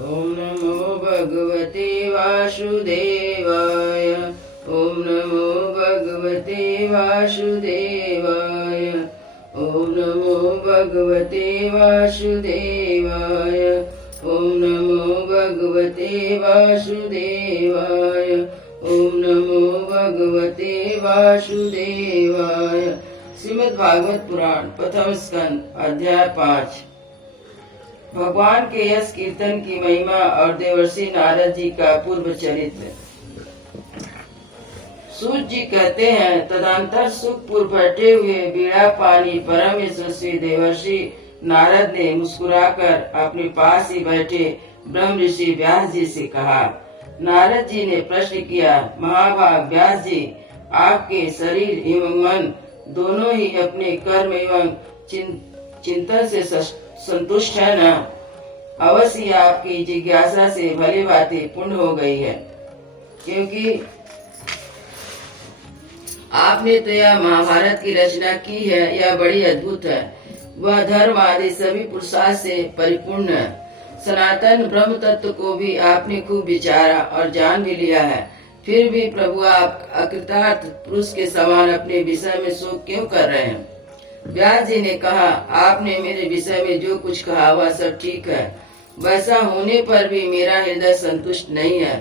ओम नमो भगवते वासुदेवाय। ओम नमो भगवते वासुदेवाय। ओम नमो भगवते वासुदेवाय। ओम नमो भगवते वासुदेवाय। ओम नमो भगवते वासुदेवाय। श्रीमद् भागवत पुराण प्रथम स्कंद अध्याय 5। भगवान के यश कीर्तन की महिमा और देवर्षि नारद जी का पूर्व चरित्र। सूत जी कहते हैं, तदंतर सुखपुर बैठे हुए बीड़ा पानी परम यशस्वी देवर्षि नारद ने मुस्कुराकर अपने पास ही बैठे ब्रह्म ऋषि व्यास जी से कहा। नारद जी ने प्रश्न किया, महाभाग व्यास जी, आपके शरीर एवं मन दोनों ही अपने कर्म एवं चिंतन से संतुष्ट है न? अवश्य आपकी जिज्ञासा से भली भांति पूर्ण हो गई है, क्योंकि आपने तो यह महाभारत की रचना की है। यह बड़ी अद्भुत है। वह धर्म आदि सभी पुरुषार्थ से परिपूर्ण है। सनातन ब्रह्म तत्व को भी आपने खूब विचारा और जान भी लिया है। फिर भी प्रभु आप अकृतार्थ पुरुष के समान अपने विषय में शोक क्यों कर रहे हैं? व्यास जी ने कहा, आपने मेरे विषय में जो कुछ कहा वह सब ठीक है। वैसा होने पर भी मेरा हृदय संतुष्ट नहीं है।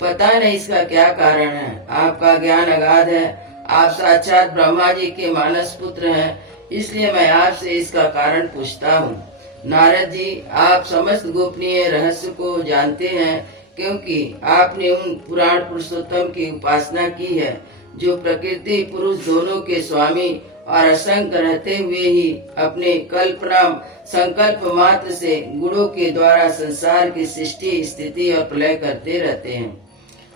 पता नहीं इसका क्या कारण है। आपका ज्ञान अगाध है। आप साक्षात ब्रह्मा जी के मानस पुत्र हैं, इसलिए मैं आपसे इसका कारण पूछता हूँ। नारद जी, आप समस्त गोपनीय रहस्य को जानते हैं, क्योंकि आपने उन पुराण पुरुषोत्तम की उपासना की है, जो प्रकृति पुरुष दोनों के स्वामी और असंग रहते हुए ही अपने कल्पना संकल्प मात्र से गुणों के द्वारा संसार की सृष्टि स्थिति और प्रलय करते रहते हैं।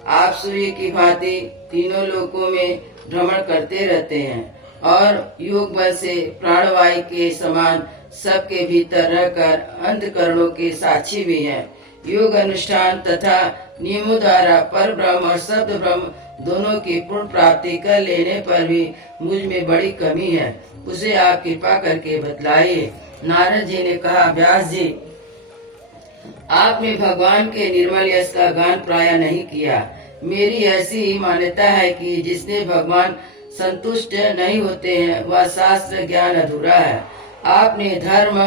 आप सूर्य की भांति तीनों लोकों में भ्रमण करते रहते हैं और योग बल से प्राणवायु के समान सबके भीतर रहकर अंतकरणों के साक्षी भी हैं। योग अनुष्ठान तथा नियमों द्वारा पर ब्रह्म और शब्द ब्रह्म दोनों की पूर्ण प्राप्ति कर लेने पर भी मुझ में बड़ी कमी है। उसे आप कृपा करके बतलाइए। नारद जी ने कहा, व्यास जी, आपने भगवान के निर्मल यश का गान प्राय नहीं किया। मेरी ऐसी ही मान्यता है कि जिसने भगवान संतुष्ट नहीं होते हैं वह शास्त्र ज्ञान अधूरा है। आपने धर्म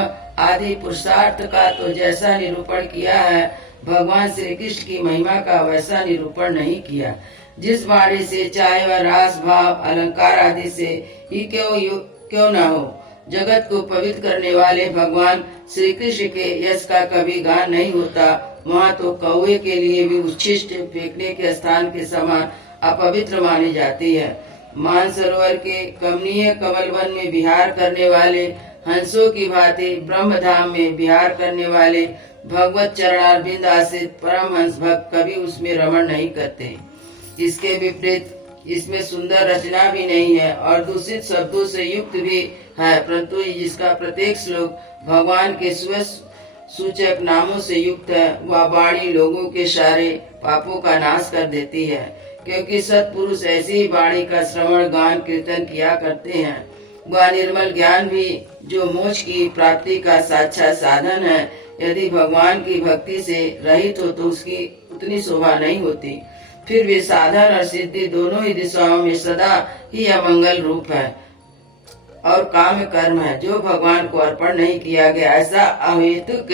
आदि पुरुषार्थ का तो जैसा निरूपण किया है, भगवान श्री कृष्ण की महिमा का वैसा निरूपण नहीं किया। जिस वाणी से चाहे वह रास भाव अलंकार आदि से ही क्यों न हो, जगत को पवित्र करने वाले भगवान श्री कृष्ण के यश का कभी गान नहीं होता। वहाँ तो कौवे के लिए भी उच्छिष्ट फेंकने के स्थान के समान अपवित्र मानी जाती है। मानसरोवर के कमनीय कमल वन में विहार करने वाले हंसों की भांति ब्रह्म धाम में विहार करने वाले भगवत चरणारविंद आश्रित परम हंस भक्त कभी उसमें रमण नहीं करते। इसके विपरीत इसमें सुंदर रचना भी नहीं है और दूषित शब्दों से युक्त भी है, परंतु जिसका प्रत्येक श्लोक भगवान के सूचक नामों से युक्त है, वह वाणी लोगों के सारे पापों का नाश कर देती है। क्योंकि सत्पुरुष ऐसी ही वाणी का श्रवण गान कीर्तन किया करते हैं। वह निर्मल ज्ञान भी जो मोक्ष की प्राप्ति का साक्षात साधन है, यदि भगवान की भक्ति से रहित हो तो उसकी उतनी शोभा नहीं होती। फिर भी साधन और सिद्धि दोनों ही दिशाओं में सदा ही अमंगल रूप है और काम कर्म है। जो भगवान को अर्पण नहीं किया गया, ऐसा अहेतुक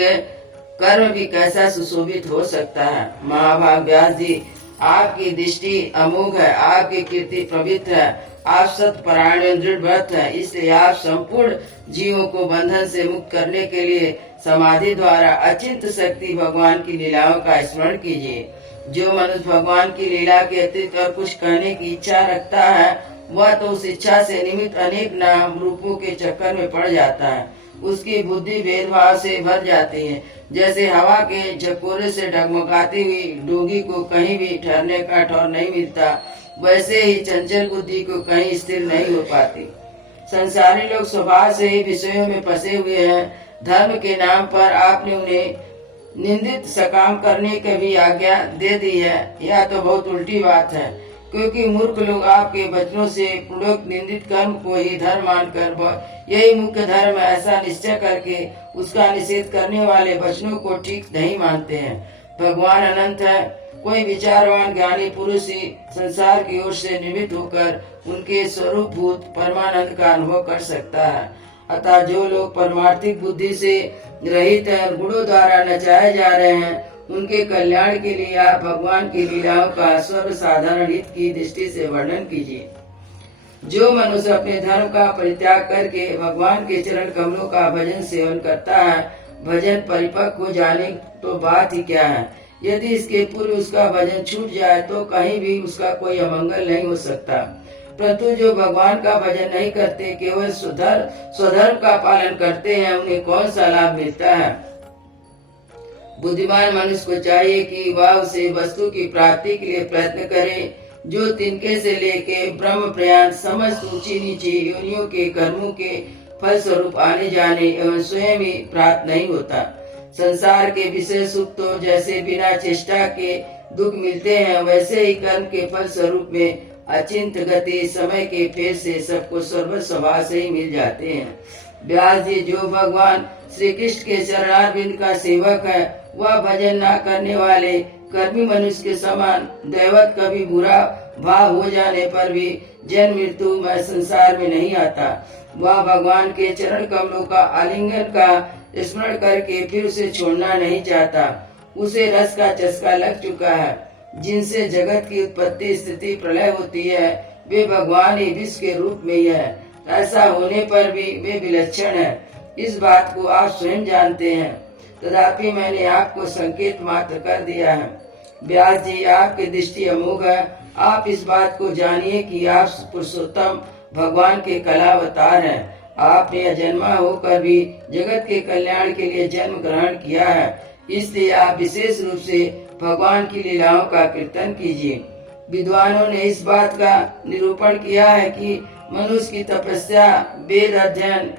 कर्म भी कैसा सुशोभित हो सकता है? महाभाग व्यास जी, आपकी दृष्टि अमोघ है, आपकी कीर्ति पवित्र है, आप सत्परायण दृढ़ व्रत है। इसलिए आप संपूर्ण जीवों को बंधन से मुक्त करने के लिए समाधि द्वारा अचिंत शक्ति भगवान की लीलाओं का स्मरण कीजिए। जो मनुष्य भगवान की लीला के अतिरिक्त और कुछ कहने की इच्छा रखता है, वह तो उस इच्छा से निमित्त अनेक नाम रूपों के चक्कर में पड़ जाता है। उसकी बुद्धि भेदभाव से भर जाती है। जैसे हवा के झकोरे से डगमगाती हुई डोंगी को कहीं भी ठहरने का ठौर नहीं मिलता, वैसे ही चंचल बुद्धि को कहीं स्थिर नहीं हो पाती। संसारी लोग स्वभाव से ही विषयों में फंसे हुए हैं। धर्म के नाम पर आपने उन्हें निंदित सकाम करने की भी आज्ञा दे दी है। यह तो बहुत उल्टी बात है। क्योंकि मूर्ख लोग आपके वचनों से पूर्वक निंदित कर्म को ही धर्म मानकर यही मुख्य धर्म है ऐसा निश्चय करके उसका निषेध करने वाले वचनों को ठीक नहीं मानते हैं। भगवान अनंत है, कोई विचारवान ज्ञानी पुरुष ही संसार की ओर से निर्मित होकर उनके स्वरूप भूत परमानंद का अनुभव कर सकता है। अतः जो लोग परमार्थिक बुद्धि से रहित है, गुणों द्वारा नचाए जा रहे हैं, उनके कल्याण के लिए आप भगवान की लीलाओं का सर्वसाधारण हित की दृष्टि से वर्णन कीजिए। जो मनुष्य अपने धर्म का परित्याग करके भगवान के चरण कमलों का भजन सेवन करता है, भजन परिपक्व हो जाने तो बात ही क्या है। यदि इसके पूर्व उसका भजन छूट जाए तो कहीं भी उसका कोई अमंगल नहीं हो सकता। परंतु जो भगवान का भजन नहीं करते, केवल स्वधर्म का पालन करते हैं, उन्हें कौन सा लाभ मिलता है। बुद्धिमान मनुष्य को चाहिए कि वह उसे वस्तु की प्राप्ति के लिए प्रयत्न करे जो तिनके से लेके ब्रह्म प्रयाण समस्त ऊंची नीची योनियों के कर्मों के फल स्वरूप आने जाने एवं स्वयं ही प्राप्त नहीं होता। संसार के विषय सुख तो जैसे बिना चेष्टा के दुख मिलते हैं, वैसे ही कर्म के फल स्वरूप में अचिंत गति समय के फेर से सबको सर्व स्वभाव से ही मिल जाते हैं। व्यास जी, जो भगवान श्री कृष्ण के चरणारविंद का सेवक है, वह भजन न करने वाले कर्मी मनुष्य के समान दैवत कभी बुरा भाव हो जाने पर भी जन्म मृत्यु में संसार में नहीं आता। वह भगवान के चरण कमलों का आलिंगन का स्मरण करके फिर उसे छोड़ना नहीं चाहता। उसे रस का चस्का लग चुका है। जिनसे जगत की उत्पत्ति स्थिति प्रलय होती है, वे भगवान ही विश्व के रूप में ही है। ऐसा होने पर भी वे विलक्षण है, इस बात को आप स्वयं जानते हैं। तथापि मैंने आपको संकेत मात्र कर दिया है। व्यास जी, आपकी दृष्टि अमोघ है। आप इस बात को जानिए कि आप पुरुषोत्तम भगवान के कलावतार हैं। आपने अजन्मा होकर भी जगत के कल्याण के लिए जन्म ग्रहण किया है, इसलिए आप विशेष रूप से भगवान की लीलाओं का कीर्तन कीजिए। विद्वानों ने इस बात का निरूपण किया है कि मनुष्य की तपस्या, वेद अध्ययन,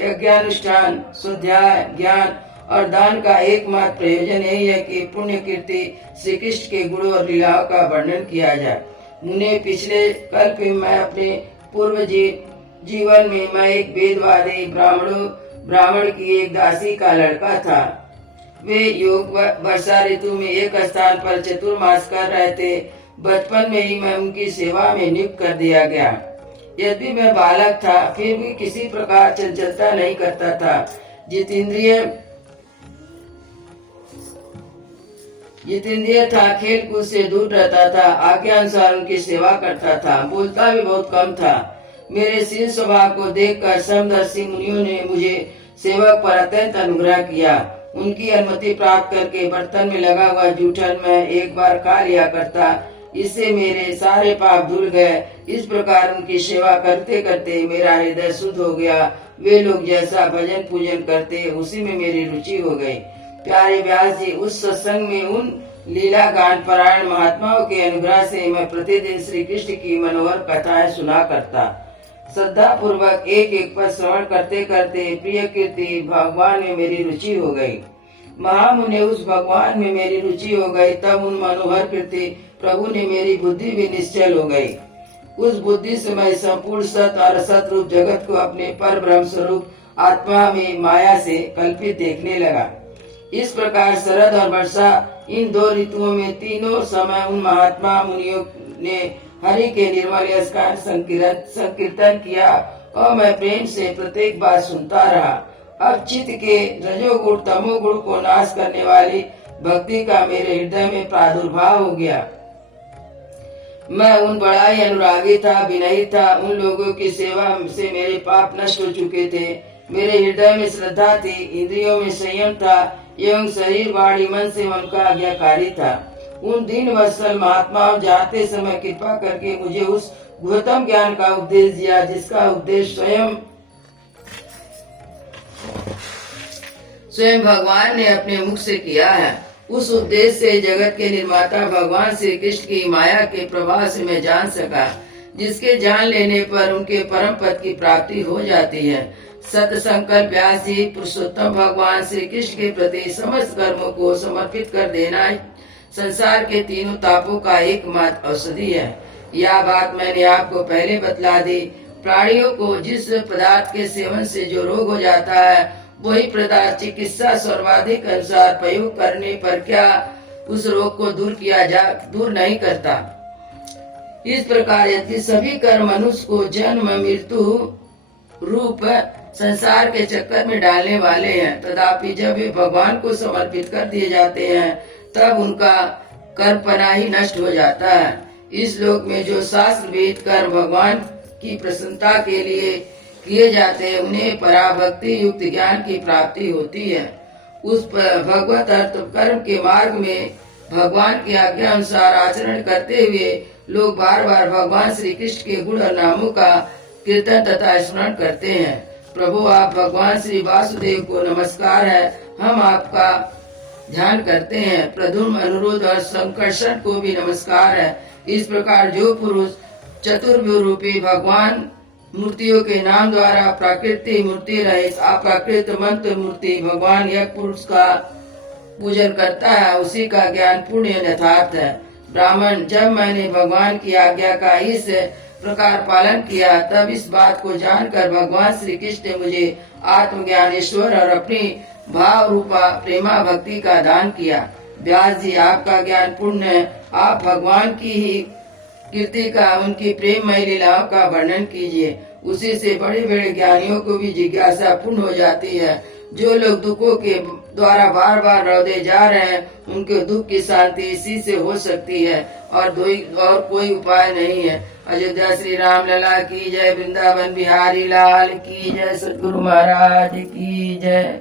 यज्ञानुष्ठान, स्वाध्याय, ज्ञान और दान का एकमात्र प्रयोजन यही है कि पुण्य कीर्ति श्री कृष्ण के गुणों और लीलाओं का वर्णन किया जाए। मुने, पिछले कल्प में अपने पूर्व जीवन में मैं एक वेदवादी ब्राह्मण की एक दासी का लड़का था। वे योग वर्षा ऋतु में एक स्थान पर चतुर्मास कर रहे थे। बचपन में ही मैं उनकी सेवा में नियुक्त कर दिया गया। यद्यपि मैं बालक था, फिर भी किसी प्रकार चंचलता नहीं करता था। जितेंद्रिय था, खेल कूद से दूर रहता था, आज्ञा अनुसार उनकी सेवा करता था, बोलता भी बहुत कम था। मेरे शील स्वभाव को देखकर समदर्शी मुनियों ने मुझे सेवक पर अत्यंत अनुग्रह किया। उनकी अनुमति प्राप्त करके बर्तन में लगा हुआ जूठन मैं एक बार खा लिया करता। इससे मेरे सारे पाप धुल गए। इस प्रकार उनकी सेवा करते करते मेरा हृदय शुद्ध हो गया। वे लोग जैसा भजन पूजन करते, उसी में मेरी रुचि हो गई। प्यारे व्यास जी, उस सत्संग में उन लीला गान परायण महात्माओं के अनुग्रह से मैं प्रतिदिन श्री कृष्ण की मनोहर कथाएं सुना करता। श्रद्धा पूर्वक एक एक पद श्रवण करते करते प्रिय कीर्ति भगवान में मेरी रुचि हो गई। महामुने, उस भगवान में मेरी रुचि हो गई, तब उन मनोहर कीर्ति प्रभु ने मेरी बुद्धि भी निश्चल हो गई। उस बुद्धि से मैं संपूर्ण सत और असत रूप जगत को अपने पर ब्रह्म स्वरूप आत्मा में माया से कल्पित देखने लगा। इस प्रकार शरद और वर्षा, इन दो ऋतुओं में तीनों समय उन महात्मा मुनियों ने हरि के निर्मल यश का संकीर्तन किया और मैं प्रेम से प्रत्येक बात सुनता रहा। अब चित्त के रजोगुण तमोगुण को नाश करने वाली भक्ति का मेरे हृदय में प्रादुर्भाव हो गया। मैं उन बड़ा ही अनुरागी था, विनयी था। उन लोगों की सेवा से मेरे पाप नष्ट हो चुके थे। मेरे हृदय में श्रद्धा थी, इंद्रियों में संयम था एवं शरीर वाणी मन से उनका आज्ञाकारी था। उन दीन वत्सल महात्माओं जाते समय कृपा करके मुझे उस गुह्यतम ज्ञान का उपदेश दिया, जिसका उपदेश स्वयं भगवान ने अपने मुख से किया है। उस उद्देश्य से जगत के निर्माता भगवान श्री कृष्ण की माया के प्रभाव से मैं जान सका, जिसके जान लेने पर उनके परम पद की प्राप्ति हो जाती है। सतसंकल्प व्यास जी, पुरुषोत्तम भगवान श्री कृष्ण के प्रति समस्त कर्मों को समर्पित कर देना संसार के तीनों तापों का एकमात्र औषधि है। यह बात मैंने आपको पहले बतला दी। प्राणियों को जिस पदार्थ के सेवन से जो रोग हो जाता है, वही पदार्थ चिकित्सा सर्वाधिक अनुसार प्रयोग करने पर क्या उस रोग को दूर नहीं करता। इस प्रकार यदि सभी कर्म मनुष्य को जन्म मृत्यु रूप संसार के चक्कर में डालने वाले हैं, तथापि जब वे भगवान को समर्पित कर दिए जाते हैं, तब उनका कर्मपना ही नष्ट हो जाता है। इस लोक में जो शास्त्र वेद कर्म भगवान की प्रसन्नता के लिए किए जाते हैं, उन्हें पराभक्ति युक्त ज्ञान की प्राप्ति होती है। उस भगवत अर्थ कर्म के मार्ग में भगवान की आज्ञा अनुसार आचरण करते हुए लोग बार बार भगवान श्री कृष्ण के गुण और नामों का कीर्तन तथा स्मरण करते हैं। प्रभु, आप भगवान श्री वासुदेव को नमस्कार है, हम आपका ध्यान करते हैं। प्रद्युम्न, अनुरुद्ध और संकर्षण को भी नमस्कार है। इस प्रकार जो पुरुष चतुर्भुज रूपी भगवान मूर्तियों के नाम द्वारा प्राकृतिक मूर्ति रहित अप्राकृत मंत्र मूर्ति भगवान यज्ञ पुरुष का पूजन करता है, उसी का ज्ञान पूर्ण यथार्थ है। ब्राह्मण, जब मैंने भगवान की आज्ञा का इस प्रकार पालन किया, तब इस बात को जानकर भगवान श्री कृष्ण ने मुझे आत्मज्ञान, ईश्वर और अपनी भाव रूपा प्रेमा भक्ति का दान किया। व्यास जी, आपका ज्ञान पूर्ण है। आप भगवान की ही कीर्ति का, उनकी प्रेममय लीलाओं का वर्णन कीजिए। उसी से बड़े बड़े ज्ञानियों को भी जिज्ञासा पूर्ण हो जाती है। जो लोग दुखों के द्वारा बार बार रौदे जा रहे हैं, उनके दुख की शांति इसी से हो सकती है और कोई उपाय नहीं है। अयोध्या श्री राम लला की जय। वृंदावन बिहारी लाल की जय। सद्गुरु महाराज की जय।